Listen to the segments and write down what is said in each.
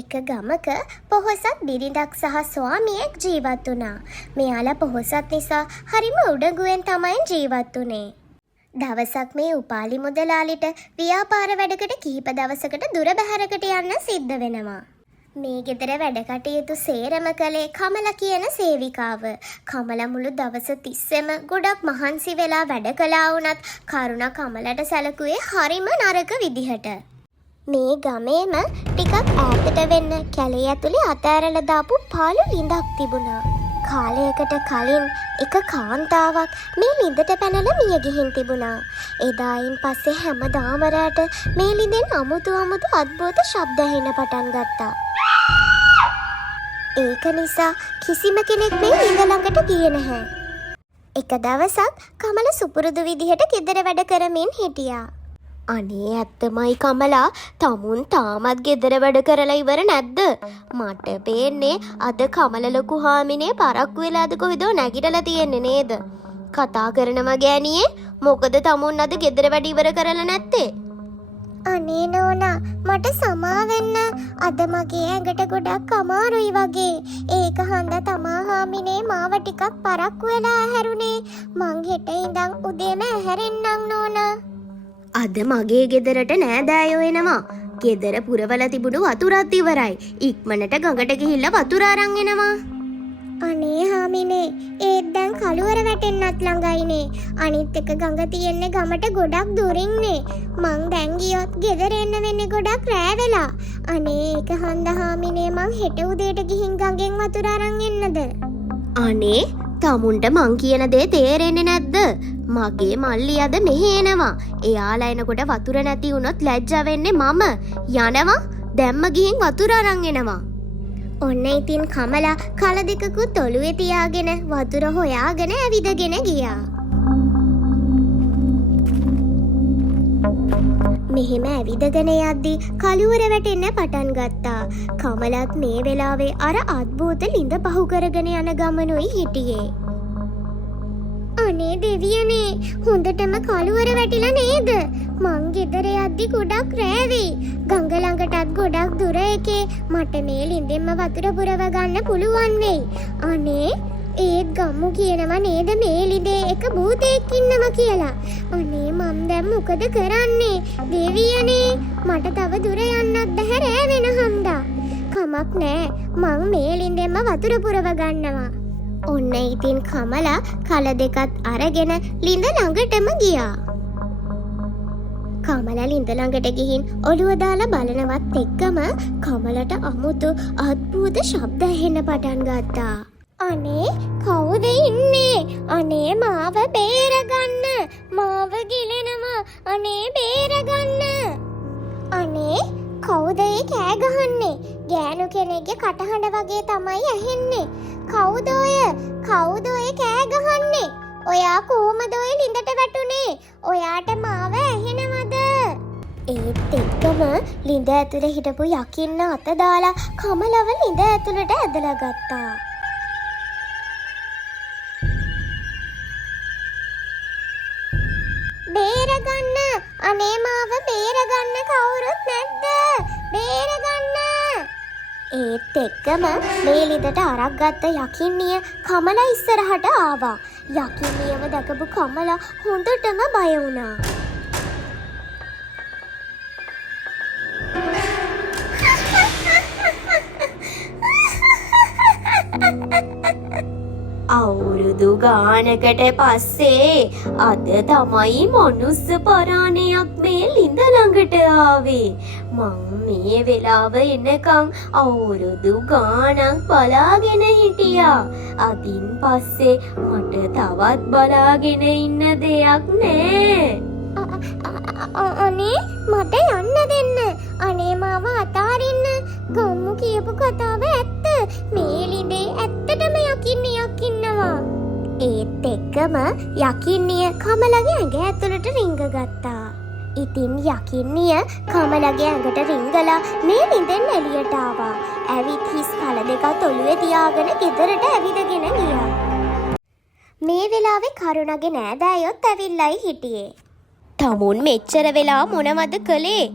එක ගමක පොහොසත් බිරිඳක් සහ ස්වාමියෙක් ජීවත් වුණා. මෙයාලා පොහොසත් නිසා හරිම උඩඟුවෙන් තමයි ජීවත් වුනේ. දවසක් මේ උපාලි මුදලාලිට ව්‍යාපාර වැඩකට කිහිප දවසකට දුර බැහැරකට යන්න සිද්ධ වෙනවා. මේ ගෙදර වැඩ කටයුතු සේරම කළේ කමල කියන සේවිකාව. කමල මුළු දවස තිස්සෙම ගොඩක් මහන්සි වෙලා වැඩ කළා වුණත් කරුණා කමලට සැලකුවේ හරිම නරක විදිහට. මේ ගමේම ටිකක් ඈතට වෙන්න කැලේ ඇතුලේ අතෑරලා දාපු පාළු ලිඳක් තිබුණා. කාලයකට කලින් එක කාන්තාවක් මේ ලිඳට පැනලා මිය ගිහින් තිබුණා. එදායින් පස්සේ හැමදාම රැට මේ ලිඳෙන් අමුතු අද්භූත ශබ්ද ඇහෙන්න පටන් ගත්තා. ඒක නිසා කිසිම කෙනෙක් මේ ලිඳ ළඟට ගියේ නැහැ. එක දවසක් කමල සුපුරුදු විදිහට ගෙදර වැඩ කරමින් හිටියා. අනේ ඇත්තමයි කමලා තමුන් තාමත් ගෙදර වැඩ කරලා ඉවර නැද්ද? මට පේන්නේ අද කමල ලොකු හාමිනේ පරක්කු වෙලාද කොහෙදෝ නැගිටලා තියෙන්නේ නේද? කතා කරනවා ගෑණියේ මොකද තමුන් අද ගෙදර වැඩ ඉවර කරලා නැත්තේ? අනේ නෝනා මට සමා වෙන්න අද මගේ ඇඟට ගොඩක් අමාරුයි වගේ. ඒක හන්ද තමා හාමිනේ මාව ටිකක් පරක්කු වෙලා ඇහැරුනේ. මං හෙට ඉඳන් උදේම ඇහැරෙන්නම් නෝනා. අද මගේ ගෙදරට නෑදෑයෝ එනවා. ගෙදර පුරවලා තිබුණු වතුරත් ඉවරයි. ඉක්මනට ගඟට ගිහිල්ලා වතුර අරන් එනවා. අනේ හාමිනේ ඒත් දැන් කළුවර වැටෙන්නත් ළඟයිනේ. අනිත් එක ගඟ තියෙන්නේ ගමට ගොඩක් දුරින්නේ. මං දැන් ගියොත් ගෙදර එන්න වෙන්නේ ගොඩක් රෑ වෙලා. අනේ ඒක හන්ද හාමිනේ මං හෙට උදේට ගිහින් ගඟෙන් වතුර අරන් එන්නද? අනේ තමුන්ට මං කියන දේ තේරෙන්නේ නැද්ද? මගේ මල්ලි අද මෙහෙ එනවා. එයාලා එනකොට වතුර නැති වුණොත් ලැජ්ජා වෙන්නේ මම. යනවා දැම්ම ගිහින් වතුර අරන් එනවා. ඔන්න ඉතින් කමලා කල දෙකකුත් ඔළුවේ තියාගෙන වතුර හොයාගෙන ඇවිදගෙන ගියා. මෙහෙම ඇවිදගෙන යද්දි කළුවර වැටෙන්න පටන් ගත්තා. කමලත් මේ වෙලාවේ අර අද්භූත ලිඳ පහු කරගෙන යන ගමනුයි හිටියේ. අනේ දෙවියනේ හොඳටම කළුවර වැටිලා නේද? මං ගෙදර යද්දි ගොඩක් රෑ වෙයි. ගඟ ළඟටත් ගොඩක් දුර එකේ මට මේ ලිඳෙන්ම වතුර පුරව ගන්න පුළුවන් වෙයි. අනේ ඒත් ගම්මු කියනවා නේද මේ ලිඳේ එක භූතයෙක් ඉන්නවා කියලා. අනේ මම දැන් මොකද කරන්නේ? දෙවියනේ මට තව දුර යන්නත් බැහැ රෑ වෙන හන්දා. කමක් නෑ මං මේ ලිඳෙන්ම වතුර පුරව ගන්නවා. ඔන්න ඉතින් කමලා කල දෙකත් අරගෙන ලිඳ ළඟටම ගියා. කමලා ලිඳ ළඟට ගිහින් ඔළුව දාලා බලනවත් එක්කම කමලට අමුතු අද්භූත ශබ්ද ඇහෙන්න පටන් ගත්තා. අනේ කවුද ඉන්නේ? අනේ මාව බේරගන්න. මාව ගිලෙනවා. අනේ බේරගන්න. අනේ කවුද ඒ කෑ ගහන්නේ? ගෑනු කෙනෙක්ගේ කටහඬ වගේ තමයි ඇහෙන්නේ. කවුද ඔය? කවුද ඔය කෑ ගහන්නේ? ඔයා කොහමද ඔය ලිඳට වැටුනේ? ඔයාට මාව ඇහෙනවද? ඒත් එක්කම ලිඳ ඇතුලේ හිටපු යකින්න අත දාලා කමලව ලිඳ ඇතුලට ඇදලා ගත්තා. බේරගන්න! අනේ මාව බේරගන්න කවුරුත් නැද්ද? බේරගන්න! ඒත් එක්කම මේ ලිඳට අරක් ගත්ත යකින්නිය කමලා ඉස්සරහට ආවා. යකින්නියව දැකපු කමලා හොඳටම බය වුණා. අවුරුදු ගානකට පස්සේ අද තමයි මනුස්ස පරාණයක් මේ ලිඳ ළඟට ආවේ. මං මේ වෙලාව එනකන් අවුරුදු ගානක් බලාගෙන හිටියා. අදින් පස්සේ මට තවත් බලාගෙන ඉන්න දෙයක් නෑ. අනේ මට යන්න දෙන්න. අනේ මාව අතාරින්න. ගම්මු කියපු කතාව ඇත්ත. මේ ලිඳේ ඇත්තටම යකින්නියක් ඉන්නවා. ඒත් එක්කම යකින්නිය කමලගේ ඇඟ ඇතුළට රිංග ගත්තා. ඉතින් යකින්නිය කමලගේ ඇඟට රිංගලා මේ ලිඳෙන් එළියට ආවා. ඇවිත් හිස් කල දෙකත් ඔළුවේ තියාගෙන ගෙදරට ඇවිදගෙන ගියා. මේ වෙලාවේ කරුණගේ නෑදෑයොත් ඇවිල්ලයි හිටියේ. තමුන් මෙච්චර වෙලා මොනවද කළේ?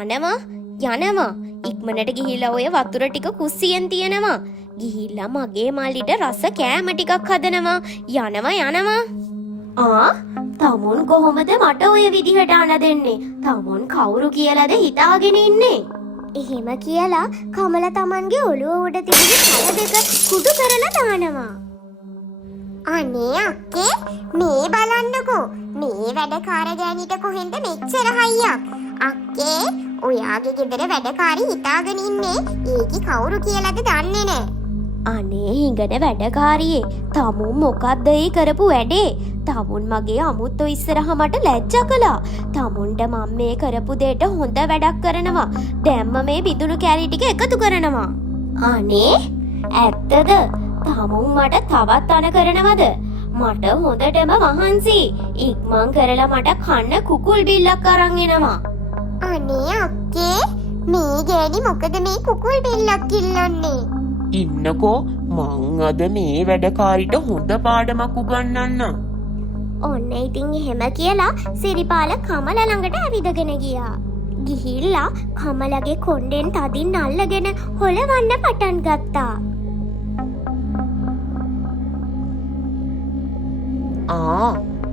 යනවා ඉක්මනට ගිහිල්ලා ඔය වතුර ටික කුස්සියෙන් තියනවා. ගිහිල්ලා මගේ මල්ලිට රස කෑම ටිකක් හදනවා. යනවා. තමුන් කොහොමද මට ඔය විදිහට අණ දෙන්නේ? තමුන් කවුරු කියලාද හිතාගෙන ඉන්නේ? එහෙම කියලා කමල තමන්ගේ ඔළුව උඩ තිබුණු කල දෙක කුඩු කරලා දානවා. අනේ අක්කේ මේ බලන්නකෝ. මේ වැඩකාර ගෑණිට කොහෙන්ද මෙච්චර හයියක්? අක්කේ ඔයාගේ ගෙදර වැඩකාරී හිතාගෙන ඉන්නේ ඒකි කවුරු කියලාද දන්නේ නැහැ. අනේ හිඟන වැඩකාරියේ තමුන් මොකද්ද ඒ කරපු වැඩේ? තමුන් මගේ අමුත්තු ඉස්සරහා මට ලැජ්ජා කළා. තමුන්ට මම මේ කරපු දෙයට හොඳ වැඩක් කරනවා. දැම්ම මේ බිදුණු කැලි ටික එකතු කරනවා. අනේ ඇත්තද? තමුන් මට තවත් අණ කරනවද? මට හොඳටම මහන්සි. ඉක්මන් කරලා මට කන්න කුකුල් බිල්ලක් අරන් එනවා. අනේ අක්කේ මේ ගෑණි මොකද මේ කුකුල් බිල්ලක් ඉල්ලන්නේ? ඉන්නකෝ මං අද මේ වැඩකාරිට හොඳ පාඩමක් උගන්වන්න. ඔන්න ඉතින් එහෙම කියලා සිරිපාල කමල ළඟට ඇවිදගෙන ගියා. ගිහිල්ලා කමලගේ කොණ්ඩෙන් තදින් අල්ලගෙන හොලවන්න පටන් ගත්තා.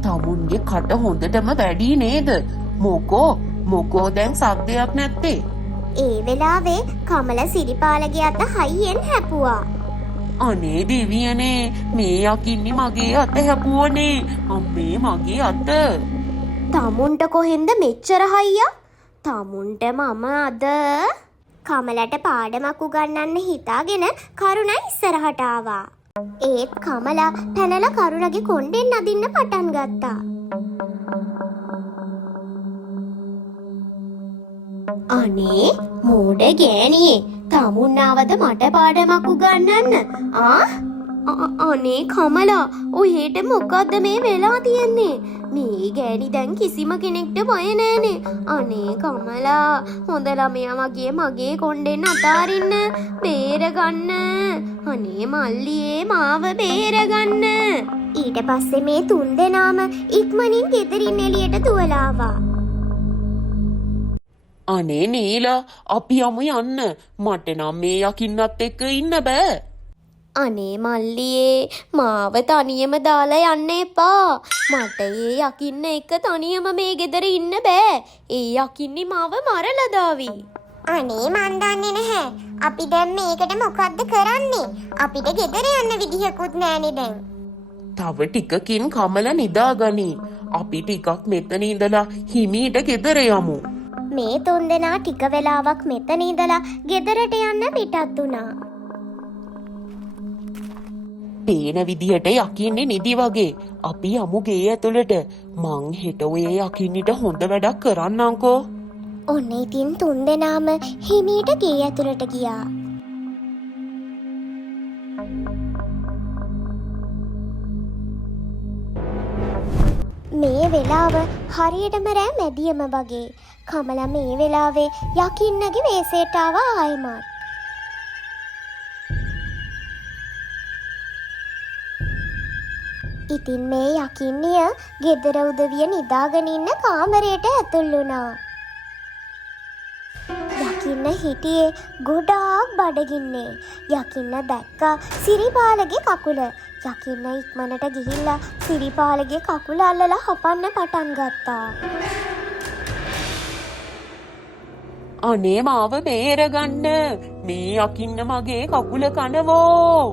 තමුන්ගේ කට හොඳටම වැඩි නේද? මොකෝ දැන් සද්දයක් නැත්තේ? ඒ වෙලාවේ කමල සිරිපාලගේ අත හයියෙන් හැපුවා. අනේ දෙවියනේ මේ යකින්නේ මගේ අත හැපුවනේ. අම්මේ මගේ අත. තමුන්ට කොහෙන්ද මෙච්චර හයියක්? තමුන්ට මම අද කමලට පාඩමක් උගන්වන්න හිතාගෙන කරුණා ඉස්සරහට ආවා. ඒත් කමලා පැනලා කරුණගේ කොණ්ඩෙන් අදින්න පටන් ගත්තා. අනේ මෝඩ ගෑණියේ තමුන් ආවද මට පාඩමක් උගන්වන්න? අනේ කමලා ඔහෙට මොකද්ද මේ වෙලා තියෙන්නේ? මේ ගෑණි දැන් කිසිම කෙනෙක්ට බය නෑනේ. අනේ කමලා හොඳ ළමයා වගේ මගේ කොණ්ඩෙන් අතාරින්න බේරගන්න. අනේ මල්ලියේ මාව බේරගන්න. ඊට පස්සේ මේ තුන් දෙනාම ඉක්මනින් ගෙදරින් එළියට දුවලා ආවා. අනේ නීලා අපි යමු යන්න. මට නම් මේ යකින්නත් එක්ක ඉන්න බෑ. අනේ මල්ලියේ මාව තනියම දාලා යන්න එපා. මට ඒ යකින්න එක තනියම මේ ගෙදර ඉන්න බෑ. ඒ යකින්නි මාව මරලා දාවි. අනේ මන් දන්නේ නැහැ. අපි දැන් මේකට මොකද්ද කරන්නේ? අපිට ගෙදර යන්න විදිහකුත් නෑනේ දැන්. තව ටිකකින් කමල නිදාගනි. අපි ටිකක් මෙතන ඉඳලා හිමීට ගෙදර යමු. මේ තුන් දෙනා ටික වෙලාවක් මෙතන ඉඳලා ගෙදරට යන්න පිටත් වුණා. පේන විදිහට යකින්නේ නිදි වගේ. අපි යමු ගේ ඇතුළට. මං හෙට ඔය යකින්නට හොඳ වැඩක් කරන්නම්කෝ. ඔන්න ඉතින් තුන් දෙනාම හිමීට ගේ ඇතුළට ගියා. මේ වෙලාව හරියටම රෑ මැදියම වගේ. කමලා මේ වෙලාවේ යකින්නගේ වේසයට ආවා ආයෙමත්. ඉතින් මේ යකින්නිය ගෙදර උදවිය නිදාගෙන ඉන්න කාමරයට ඇතුල් වුණා. යකින්න හිටියේ ගොඩාක් බඩගින්නේ. යකින්න දැක්කා සිරිපාලගේ කකුල. යකින්න ඉක්මනට ගිහිල්ලා සිරිපාලගේ කකුල අල්ලලා හපන්න පටන් ගත්තා. අනේ මාව බේරගන්න. මේ යකින්න මගේ කකුල කනවෝ.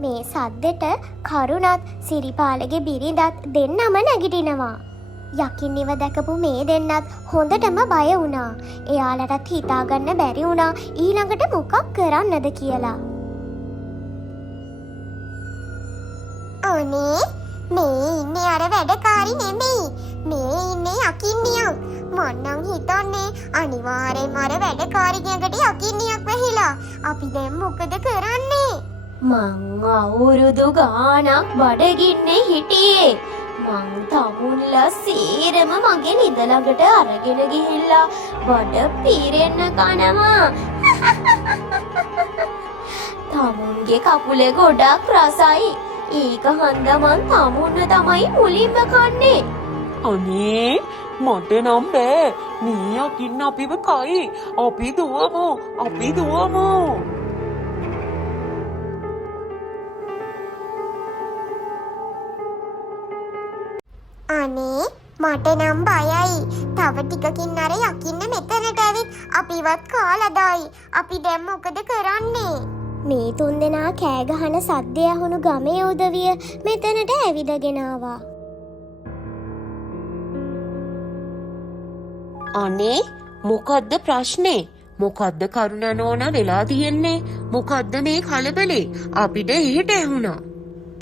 මේ සද්දෙට කරුණත් සිරිපාලගේ බිරිඳත් දෙන්නම නැගිටිනවා. යකින්නව දැකපු මේ දෙන්නත් හොඳටම බය වුණා. එයාලටත් හිතාගන්න බැරි වුණා ඊළඟට මොකක් කරන්නද කියලා. අනේ මේ ඉන්නේ අර වැඩකාරි නෙමෙයි. මේ ඉන්නේ යකින්නියක්. මන්නම් හිතන්නේ අනිවාර්යෙන්ම අර වැඩකාරිගෙකට යකින්නියක් වැහිලා. අපි දැන් මොකද කරන්නේ? මං අවුරුදු ගානක් බඩගින්නේ හිටියේ. මං තමුන්ලා සේරම මගේ නිද ළඟට අරගෙන ගිහිල්ලා බඩ පීරෙන්න කනවා. තමුන්ගේ කකුලේ ගොඩක් රසයි. ඒක හන්දා මං තමුන්න තමයි මුලින්ම කන්නේ. අනේ මට නම් බෑ. මේ යකින්න අපිව කයි. අපි දුවමු. අනේ මට නම් බයයි. තව ටිකකින් අර යකින්න මෙතනට ඇවිත් අපිවත් කාලා දායි. අපි දැන් මොකද කරන්නේ? මේ තුන්දෙනා කෑ ගහන සද්දය ඇහුණු ගමේ උදවිය මෙතනට ඇවිදගෙන ආවා. අනේ මොකද්ද ප්‍රශ්නේ? මොකද්ද කරුණා නෝනා වෙලා තියෙන්නේ? මොකද්ද මේ කලබලේ? අපිට එහෙට ඇහුණා.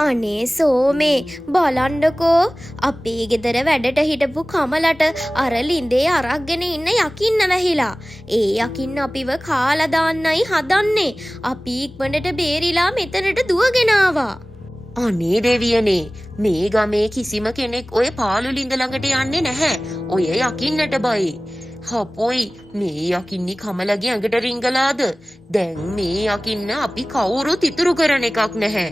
අනේ සෝමේ බලන්නකෝ අපේ ගෙදර වැඩට හිටපු කමලට අර ලින්දේ අරක්ගෙන ඉන්න යකින්න වැහිලා. ඒ යකින්න අපිව කාලා දාන්නයි හදන්නේ. අපි ඉක්මනට බේරිලා මෙතනට දුවගෙන ආවා. අනේ දෙවියනේ, මේ ගමේ කිසිම කෙනෙක් ඔය පාළු ලින්ද ළඟට යන්නේ නැහැ. ඔය යකින්නට බයි. හපොයි මේ යකින්නි කමලගේ ඇඟට රිංගලාද? දැන් මේ යකින්න අපි කවුරුත් ඉතුරු කරන එකක් නැහැ.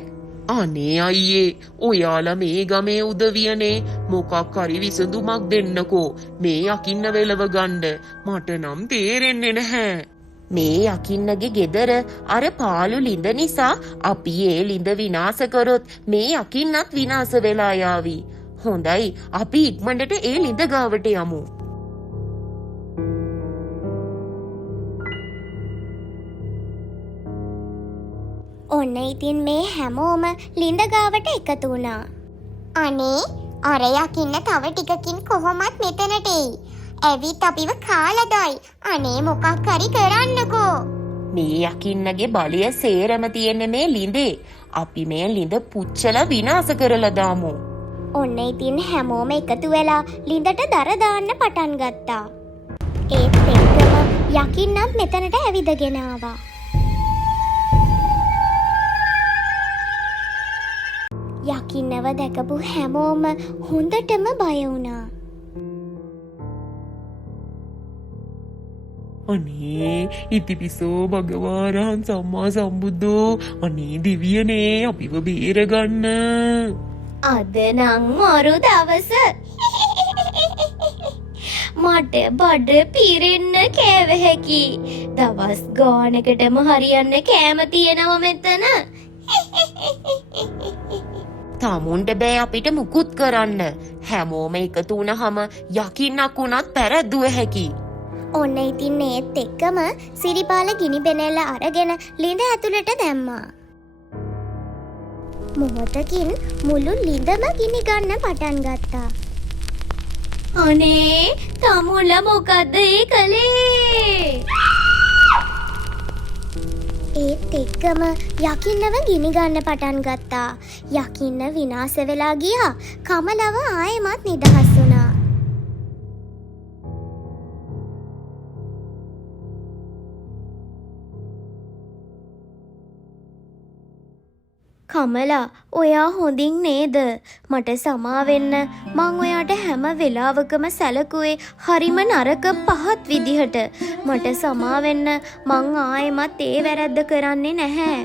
අනේ අයියේ, ඔයාලා මේ ගමේ උදවියනේ, මොකක් හරි විසඳුමක් දෙන්නකෝ. මේ යකින්න වෙලව ගන්න. මට නම් තේරෙන්නේ නැහැ. මේ යකින්නගේ ගෙදර අර පාළු ලිඳ නිසා අපි ඒ ලිඳ විනාශ කරොත් මේ යකින්නත් විනාශ වෙලා යාවි. හොඳයි, අපි ඉක්මනට ඒ ලිඳ ගාවට යමු. ඔන්න ඉතින් මේ හැමෝම ලිඳ ගාවට එකතු වුණා. අනේ අර යකින්න තව ටිකකින් කොහොමත් මෙතනට එයි. ඇවිත් අපිව කාලා දායි. අනේ මොකක් හරි කරන්නකෝ. මේ යකින්නගේ බලය සේරම තියෙන්නේ මේ ලිඳේ. අපි මේ ලිඳ පුච්චලා විනාශ කරලා දාමු. ඔන්න ඉතින් හැමෝම එකතු වෙලා ලිඳට දර දාන්න පටන් ගත්තා. ඒත් එක්කම යකින්නත් මෙතනට ඇවිදගෙන ආවා. යකින්නව දැකපු හැමෝම හොඳටම බය වුණා. අනේ ඉතිපිසෝ භගවාරහන් සම්මා සම්බුද්ධෝ, අනේ දිව්‍යනේ අපිව බේරගන්න. අද නම් මරු දවස. මට බඩ පිරෙන්න කෑව හැකි. දවස් ගානකටම හරියන්න කෑම තියෙනව මෙතන. තමුන්ට බෑ අපිට මුකුත් කරන්න. හැමෝම එකතු වුණාම යකින්නක් උනත් පැරද්දුව හැකි. ඔන්න ඉතින් ඒත් එක්කම සිරිපාල ගිනි බෙනෙල්ල අරගෙන ලිඳ ඇතුළට දැම්මා. මොහොතකින් මුළු ලිඳම ගිනි ගන්න පටන් ගත්තා. අනේ තමුල මොකද්ද ඒ කළේ? ඒත් එක්කම යකින්නව ගිනි ගන්න පටන් ගත්තා. යකින්න විනාශ වෙලා ගියා. කමලව ආයෙමත් නිදහස් වුණා. කමලා, ඔයා හොඳින් නේද? මට සමා වෙන්න. මං ඔයාට හැම වෙලාවකම සැලකුවේ හරිම නරක පහත් විදිහට. මට සමා වෙන්න. මං ආයෙමත් ඒ වැරද්ද කරන්නේ නැහැ.